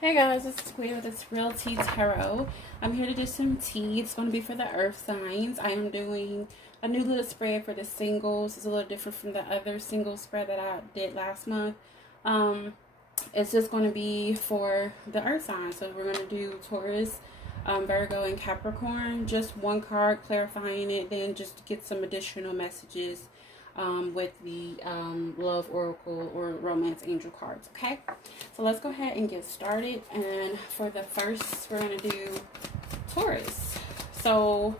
Hey guys, it's Taquita with It's Real Tea Tarot. I'm here to do some tea. It's going to be for the earth signs. I am doing a new little spread for the singles. It's a little different from the other single spread that I did last month. It's just going to be for the earth signs. So we're going to do Taurus, Virgo, and Capricorn. Just one card clarifying it, then just get some additional messages with the love oracle or romance angel cards. Okay, so let's go ahead and get started. And for the first, we're going to do Taurus. So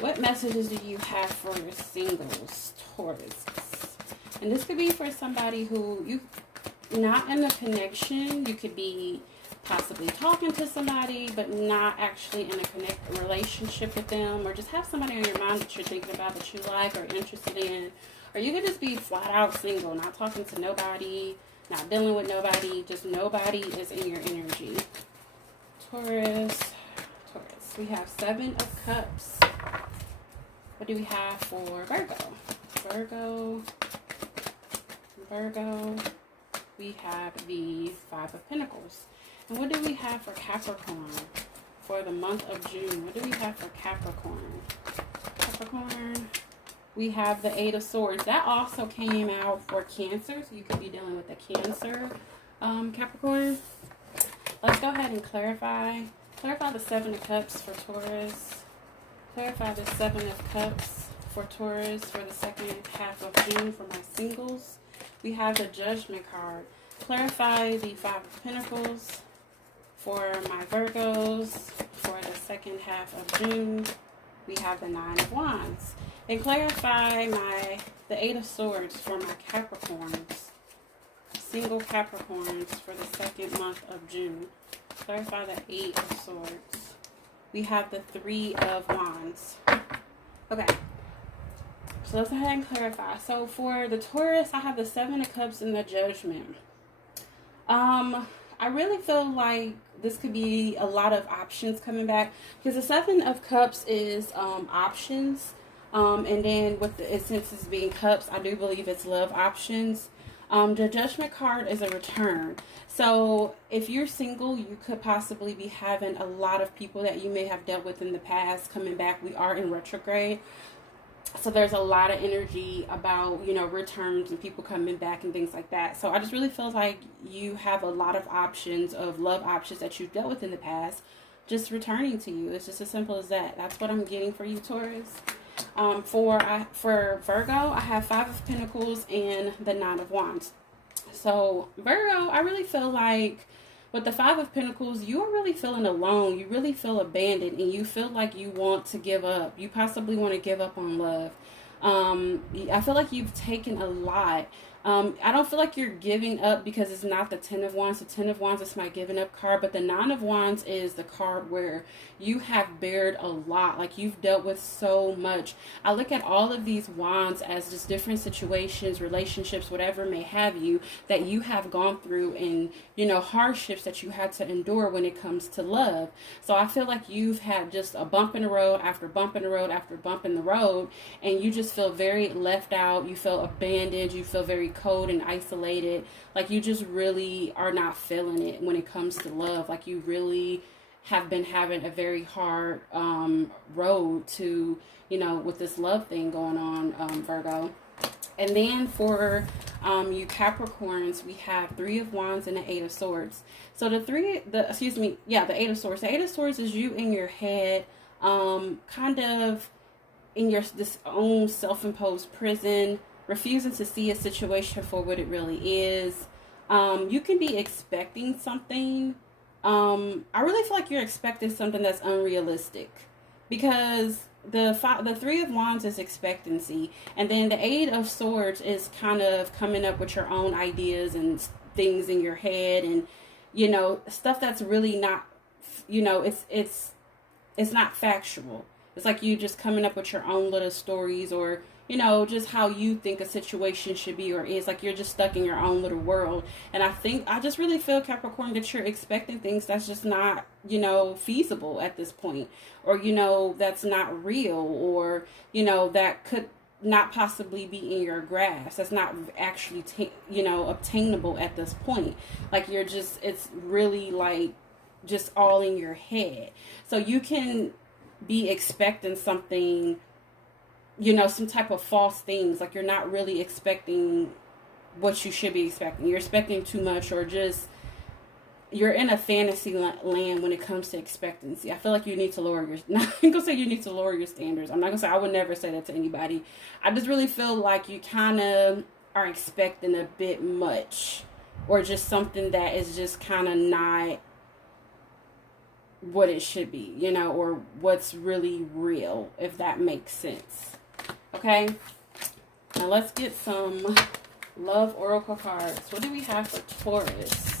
what messages do you have for your singles, Taurus? And this could be for somebody who you not in a connection. You could be possibly talking to somebody but not actually in a relationship with them, or just have somebody on your mind that you're thinking about, that you like or interested in. Or you could just be flat out single, not talking to nobody, not dealing with nobody, just nobody is in your energy. Taurus. We have 7 of Cups. What do we have for Virgo? Virgo. We have the 5 of Pentacles. And what do we have for Capricorn for the month of June? What do we have for Capricorn? We have the 8 of Swords. That also came out for Cancer, so you could be dealing with the Cancer, Capricorn. Let's go ahead and clarify the 7 of Cups for Taurus. Clarify the 7 of Cups for Taurus for the second half of June for my singles. We have the Judgment card. Clarify the 5 of Pentacles for my Virgos for the second half of June. We have the 9 of Wands. And clarify the 8 of Swords for my Capricorns. Single Capricorns for the second month of June. Clarify the 8 of Swords. We have the 3 of Wands. Okay. So let's go ahead and clarify. So for the Taurus, I have the 7 of Cups and the Judgment. I really feel like this could be a lot of options coming back, because the 7 of Cups is options. And then with the instances being cups, I do believe it's love options. The Judgment card is a return. So if you're single, you could possibly be having a lot of people that you may have dealt with in the past coming back. We are in retrograde. So there's a lot of energy about, returns and people coming back and things like that. So I just really feel like you have a lot of options of love options that you've dealt with in the past just returning to you. It's just as simple as that. That's what I'm getting for you, Taurus. For Virgo, I have 5 of Pentacles and the 9 of Wands. So Virgo, I really feel like with the 5 of Pentacles, you're really feeling alone. You really feel abandoned, and you feel like you want to give up. You possibly want to give up on love. I feel like you've taken a lot. I don't feel like you're giving up, because it's not the 10 of Wands. The 10 of Wands is my giving up card, but the 9 of Wands is the card where you have bared a lot. Like, you've dealt with so much. I look at all of these wands as just different situations, relationships, whatever may have you, that you have gone through, and, hardships that you had to endure when it comes to love. So I feel like you've had just a bump in the road after bump in the road after bump in the road, and you just feel very left out. You feel abandoned. You feel very cold and isolated. Like, you just really are not feeling it when it comes to love. Like, you really have been having a very hard road to, with this love thing going on, Virgo. And then for you Capricorns, we have 3 of Wands and the 8 of Swords. So the 8 of Swords. The 8 of Swords is you in your head, kind of in this own self-imposed prison, refusing to see a situation for what it really is. You can be expecting something. I really feel like you're expecting something that's unrealistic, because the 3 of Wands is expectancy, and then the 8 of Swords is kind of coming up with your own ideas and things in your head, and stuff that's really not, it's not factual. It's like you just coming up with your own little stories, or just how you think a situation should be or is. Like, you're just stuck in your own little world. And I just really feel, Capricorn, that you're expecting things that's just not, feasible at this point, or, that's not real, or, that could not possibly be in your grasp. That's not actually, obtainable at this point. Like, it's really like just all in your head. So you can be expecting something, some type of false things. Like, you're not really expecting what you should be expecting. You're expecting too much, or just you're in a fantasy land when it comes to expectancy. I feel like you need to lower your, not I'm gonna say you need to lower your standards. I'm not gonna say, I would never say that to anybody. I just really feel like you kind of are expecting a bit much, or just something that is just kind of not what it should be, or what's really real, if that makes sense. Okay, now let's get some love oracle cards. What do we have for Taurus?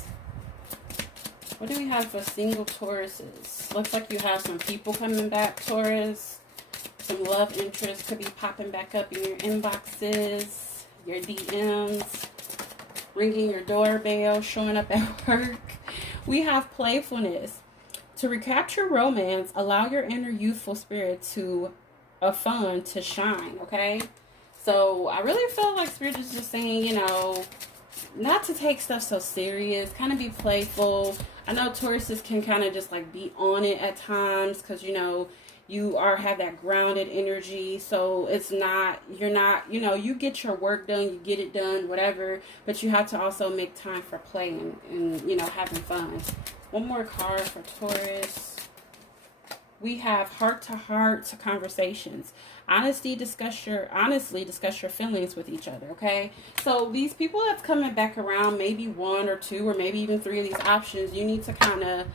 What do we have for single Tauruses? Looks like you have some people coming back, Taurus. Some love interest could be popping back up in your inboxes, your DMs, ringing your doorbell, showing up at work. We have playfulness. To recapture romance, allow your inner youthful spirit of fun to shine, okay? So I really feel like Spirit is just saying, not to take stuff so serious, kind of be playful. I know Tauruses can kind of just like be on it at times, because you have that grounded energy. So you're not, you get your work done, you get it done, whatever, but you have to also make time for play and having fun. One more card for Taurus. We have heart-to-heart conversations. Honestly discuss your feelings with each other, okay? So these people that's coming back around, maybe one or two or maybe even three of these options, you need to kind of,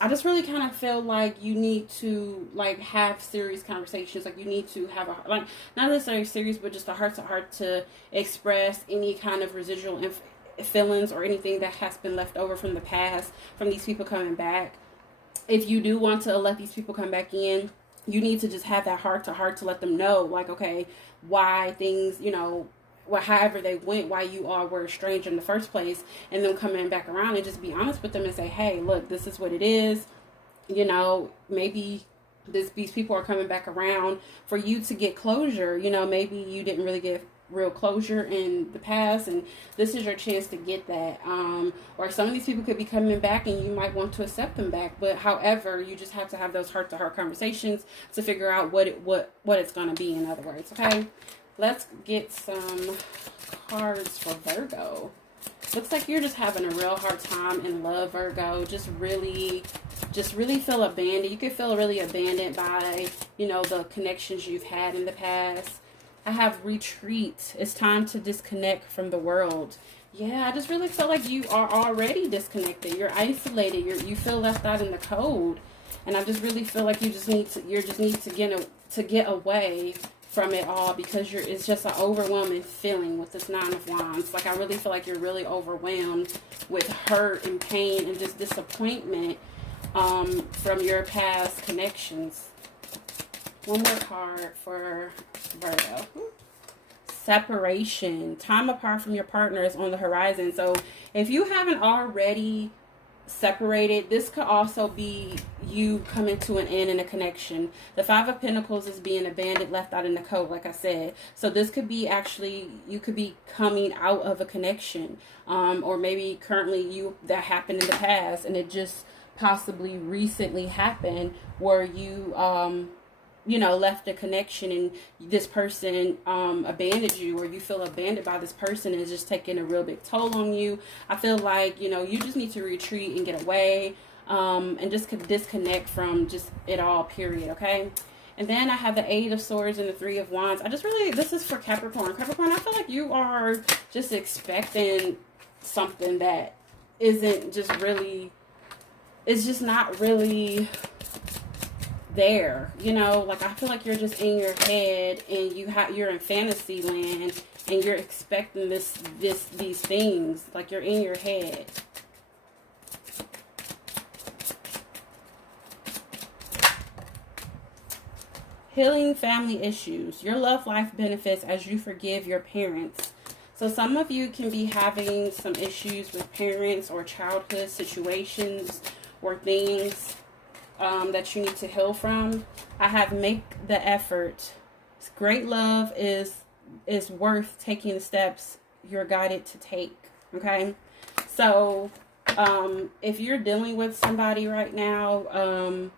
I just really kind of feel like you need to, like, have serious conversations. Like, you need to have not necessarily serious, but just a heart-to-heart to express any kind of residual feelings or anything that has been left over from the past, from these people coming back. If you do want to let these people come back in, you need to just have that heart-to-heart to let them know, like, okay, why things, however they went, why you all were estranged in the first place, and then coming back around and just be honest with them and say, hey, look, this is what it is. Maybe these people are coming back around for you to get closure. Maybe you didn't really get real closure in the past, and this is your chance to get that. Or some of these people could be coming back and you might want to accept them back, but however, you just have to have those heart-to-heart conversations to figure out what it's going to be, in other words. Okay, let's get some cards for Virgo. Looks like you're just having a real hard time in love, Virgo. Just really feel abandoned. You could feel really abandoned by the connections you've had in the past. I have retreat. It's time to disconnect from the world. Yeah, I just really feel like you are already disconnected. You're isolated. You feel left out in the cold, and I just really feel like you just need to get away from it all, because it's just an overwhelming feeling with this Nine of Wands. Like, I really feel like you're really overwhelmed with hurt and pain and just disappointment from your past connections. One more card for Virgo. Separation. Time apart from your partner is on the horizon. So if you haven't already separated, this could also be you coming to an end in a connection. The Five of Pentacles is being abandoned, left out in the cold, like I said. So this could be you could be coming out of a connection, or maybe currently that happened in the past, and it just possibly recently happened where you left a connection and this person abandoned you, or you feel abandoned by this person, and it's just taking a real big toll on you. I feel like, you just need to retreat and get away, and just disconnect from just it all, period, okay? And then I have the Eight of Swords and the Three of Wands. this is for Capricorn. Capricorn, I feel like you are just expecting something that isn't just really, it's just not really there, like, I feel like you're just in your head and you're in fantasy land and you're expecting these things, like you're in your head. Healing family issues. Your love life benefits as you forgive your parents. So some of you can be having some issues with parents or childhood situations or things that you need to heal from. I have make the effort Great love is worth taking the steps you're guided to take. Okay, so if you're dealing with somebody right now,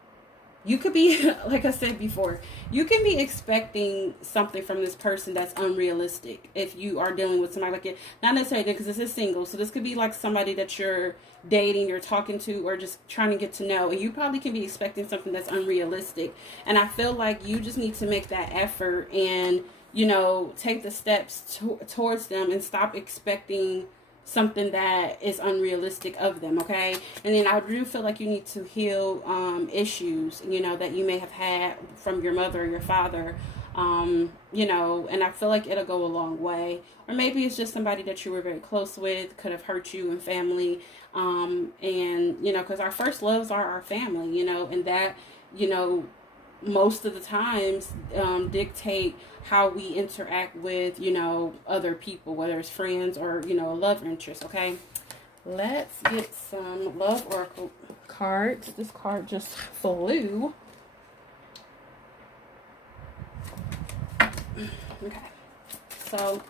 you could be, like I said before, you can be expecting something from this person that's unrealistic if you are dealing with somebody like it. Not necessarily because this is single. So this could be like somebody that you're dating, you're talking to, or just trying to get to know. And you probably can be expecting something that's unrealistic. And I feel like you just need to make that effort and, you know, take the steps towards them and stop expecting something that is unrealistic of them, okay? And then I do feel like you need to heal issues, you know, that you may have had from your mother or your father, you know, and I feel like it'll go a long way. Or maybe it's just somebody that you were very close with, could have hurt you in family, and, you know, because our first loves are our family, you know, and that, you know, most of the times dictate how we interact with, you know, other people, whether it's friends or, you know, a love interest, okay? Let's get some love oracle cards. This card just flew. Okay. So,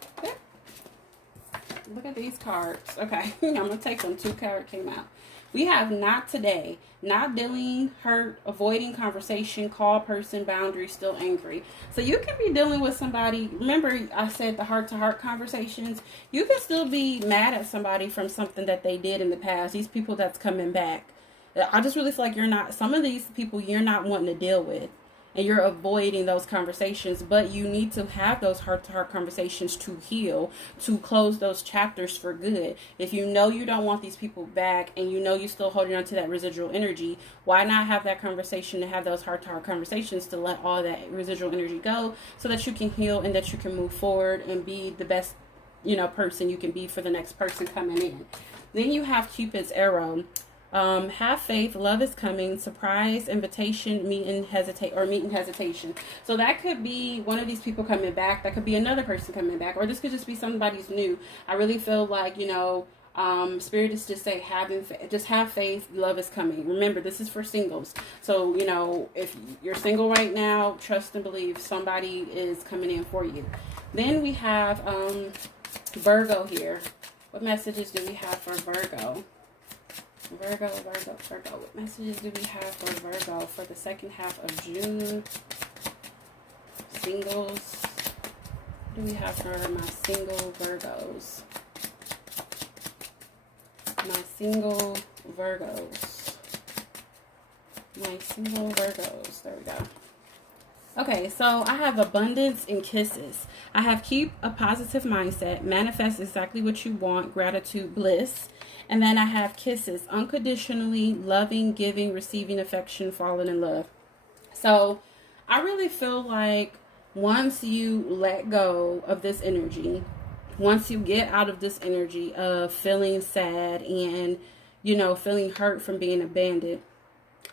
look at these cards. Okay. I'm going to take them. 2 cards came out. We have not today, not dealing, hurt, avoiding conversation, call person, boundary, still angry. So you can be dealing with somebody. Remember I said the heart-to-heart conversations. You can still be mad at somebody from something that they did in the past. These people that's coming back. I just really feel like you're not, some of these people you're not wanting to deal with. And you're avoiding those conversations, but you need to have those heart-to-heart conversations to heal, to close those chapters for good. If you know you don't want these people back and you know you're still holding on to that residual energy, why not have that conversation to have those heart-to-heart conversations to let all that residual energy go so that you can heal and that you can move forward and be the best, you know, person you can be for the next person coming in. Then you have Cupid's arrow. Have faith, love is coming, surprise, invitation, meeting hesitation. So that could be one of these people coming back. That could be another person coming back. Or this could just be somebody's new. I really feel like, you know, Spirit is just say, just have faith, love is coming. Remember, this is for singles. So, you know, if you're single right now, trust and believe somebody is coming in for you. Then we have Virgo here. What messages do we have for Virgo? Virgo. What messages do we have for Virgo for the second half of June? Singles. What do we have for my single Virgos? My single Virgos. There we go. Okay, so I have abundance and kisses. I have keep a positive mindset, manifest exactly what you want, gratitude, bliss. And then I have kisses, unconditionally loving, giving, receiving affection, falling in love. So I really feel like once you let go of this energy, once you get out of this energy of feeling sad and, you know, feeling hurt from being abandoned,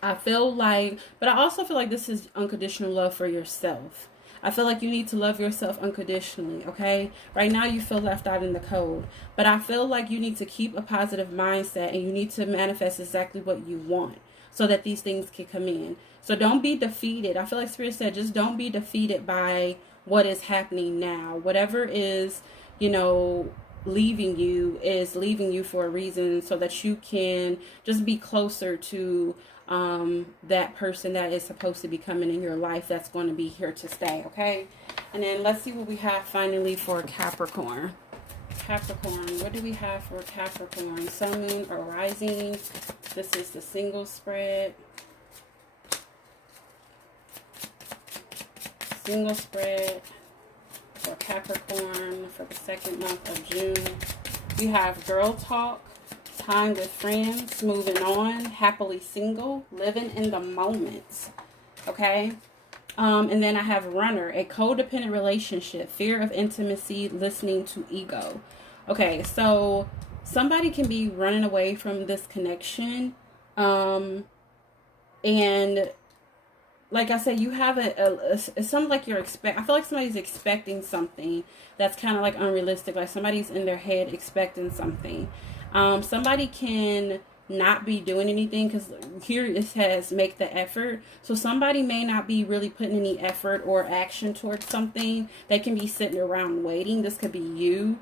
I feel like, but I also feel like this is unconditional love for yourself. I feel like you need to love yourself unconditionally, okay? Right now you feel left out in the cold. But I feel like you need to keep a positive mindset and you need to manifest exactly what you want so that these things can come in. So don't be defeated. I feel like Spirit said, just don't be defeated by what is happening now. Whatever is, you know, leaving you is leaving you for a reason so that you can just be closer to that person that is supposed to be coming in your life that's going to be here to stay, okay? And then let's see what we have finally for Capricorn. What do we have for Capricorn? Sun, Moon, or Rising. This is the single spread. Single spread for Capricorn for the second month of June. We have Girl Talk, time with friends, moving on, happily single, living in the moment, okay? And then I have Runner, a codependent relationship, fear of intimacy, listening to ego. Okay, so somebody can be running away from this connection, and like I said, you have it's something like I feel like somebody's expecting something that's kind of like unrealistic, like somebody's in their head expecting something. Somebody can not be doing anything, because here it says make the effort. So somebody may not be really putting any effort or action towards something. They can be sitting around waiting. This could be you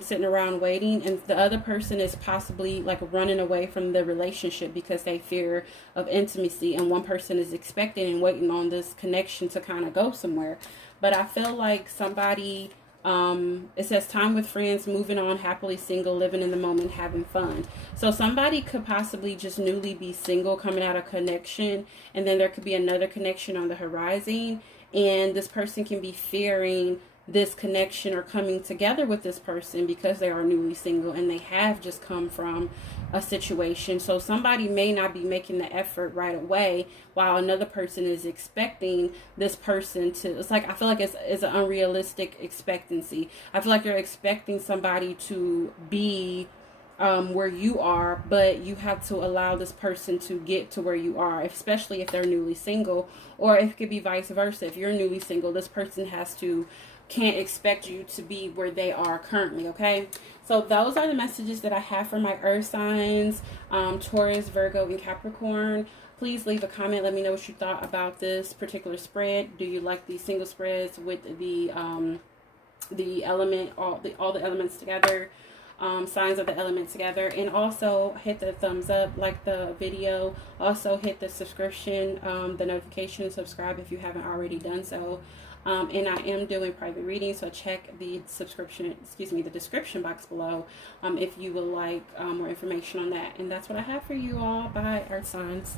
sitting around waiting, and the other person is possibly like running away from the relationship because they fear of intimacy, and one person is expecting and waiting on this connection to kind of go somewhere. But I feel like somebody, it says time with friends, moving on, happily single, living in the moment, having fun. So somebody could possibly just newly be single, coming out of connection, and then there could be another connection on the horizon, and this person can be fearing this connection or coming together with this person because they are newly single and they have just come from a situation. So somebody may not be making the effort right away, while another person is expecting this person to, it's like, I feel like it's an unrealistic expectancy. I feel like you're expecting somebody to be where you are, but you have to allow this person to get to where you are, especially if they're newly single, or it could be vice versa. If you're newly single, this person can't expect you to be where they are currently. Okay, so those are the messages that I have for my earth signs, Taurus, Virgo, and Capricorn. Please leave a comment. Let me know what you thought about this particular spread. Do you like these single spreads with the element, all the elements together, signs of the elements together? And also hit the thumbs up, like the video. Also hit the subscription, the notification, and subscribe if you haven't already done so. And I am doing private readings, so check the the description box below if you would like more information on that. And that's what I have for you all. Bye, earth signs.